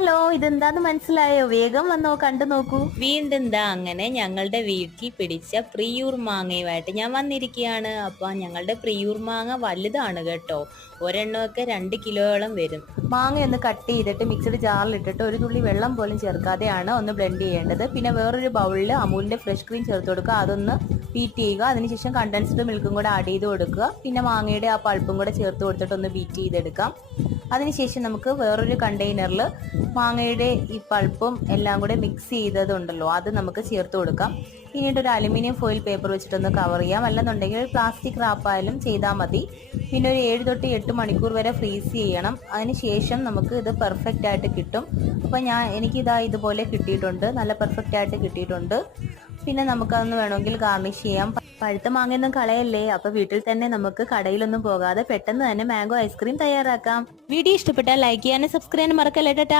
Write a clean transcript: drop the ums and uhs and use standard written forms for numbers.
Hello, ഇതെന്താന്ന് മനസ്സിലായോ? വേഗം വന്നോ, കണ്ടു നോക്കൂ. വീണ്ടും ദാ അങ്ങനെ ഞങ്ങളുടെ വീട്ടിൽ പിടിച്ച പ്രിയൂർ മാങ്ങയുമായിട്ട് ഞാൻ വന്നിരിക്കുകയാണ്. അപ്പൊ ഞങ്ങളുടെ പ്രിയൂർ മാങ്ങ വലുതാണ് കേട്ടോ. ഒരെണ്ണമൊക്കെ 2 കിലോയോളം വരും. മാങ്ങ ഒന്ന് കട്ട് ചെയ്തിട്ട് മിക്സഡ് ജാറിലിട്ടിട്ട് ഒരു തുള്ളി വെള്ളം പോലും ചേർക്കാതെയാണ് ഒന്ന് ബ്ലെൻഡ് ചെയ്യേണ്ടത്. പിന്നെ വേറൊരു ബൗളിൽ അമൂലിന്റെ ഫ്രഷ് ക്രീം ചേർത്ത് കൊടുക്കുക, അതൊന്ന് ബീറ്റ് ചെയ്യുക. അതിനുശേഷം കണ്ടൻസ്ഡ് മിൽക്കും കൂടെ ആഡ് ചെയ്ത് കൊടുക്കുക. പിന്നെ മാങ്ങയുടെ ആ പൾപ്പും കൂടെ ചേർത്ത് കൊടുത്തിട്ട് ഒന്ന് ബീറ്റ് ചെയ്തെടുക്കാം. അതിനുശേഷം നമുക്ക് വേറൊരു കണ്ടെയ്നറിൽ മാങ്ങയുടെ ഈ പൾപ്പും എല്ലാം കൂടെ മിക്സ് ചെയ്തതുണ്ടല്ലോ, അത് നമുക്ക് ചേർത്ത് കൊടുക്കാം. പിന്നീട് ഒരു അലുമിനിയം ഫോയിൽ പേപ്പർ വെച്ചിട്ടൊന്ന് കവർ ചെയ്യാം, അല്ലെന്നുണ്ടെങ്കിൽ പ്ലാസ്റ്റിക് റാപ്പായാലും ചെയ്താൽ മതി. പിന്നെ ഒരു 7 തൊട്ട് 8 മണിക്കൂർ വരെ ഫ്രീസ് ചെയ്യണം. അതിനുശേഷം നമുക്ക് ഇത് പെർഫെക്റ്റ് ആയിട്ട് കിട്ടും. അപ്പം എനിക്കിതാ ഇതുപോലെ കിട്ടിയിട്ടുണ്ട്, നല്ല പെർഫെക്റ്റ് ആയിട്ട് കിട്ടിയിട്ടുണ്ട്. പിന്നെ നമുക്കതൊന്ന് വേണമെങ്കിൽ ഗാർണിഷ് ചെയ്യാം. പഴുത്ത മാങ്ങയൊന്നും കളയല്ലേ. അപ്പൊ വീട്ടിൽ തന്നെ നമുക്ക് കടയിലൊന്നും പോകാതെ പെട്ടെന്ന് തന്നെ മാംഗോ ഐസ്ക്രീം തയ്യാറാക്കാം. വീഡിയോ ഇഷ്ടപ്പെട്ടാൽ ലൈക്ക് ചെയ്യാനും സബ്സ്ക്രൈബ് ചെയ്യാനും മറക്കല്ലേ.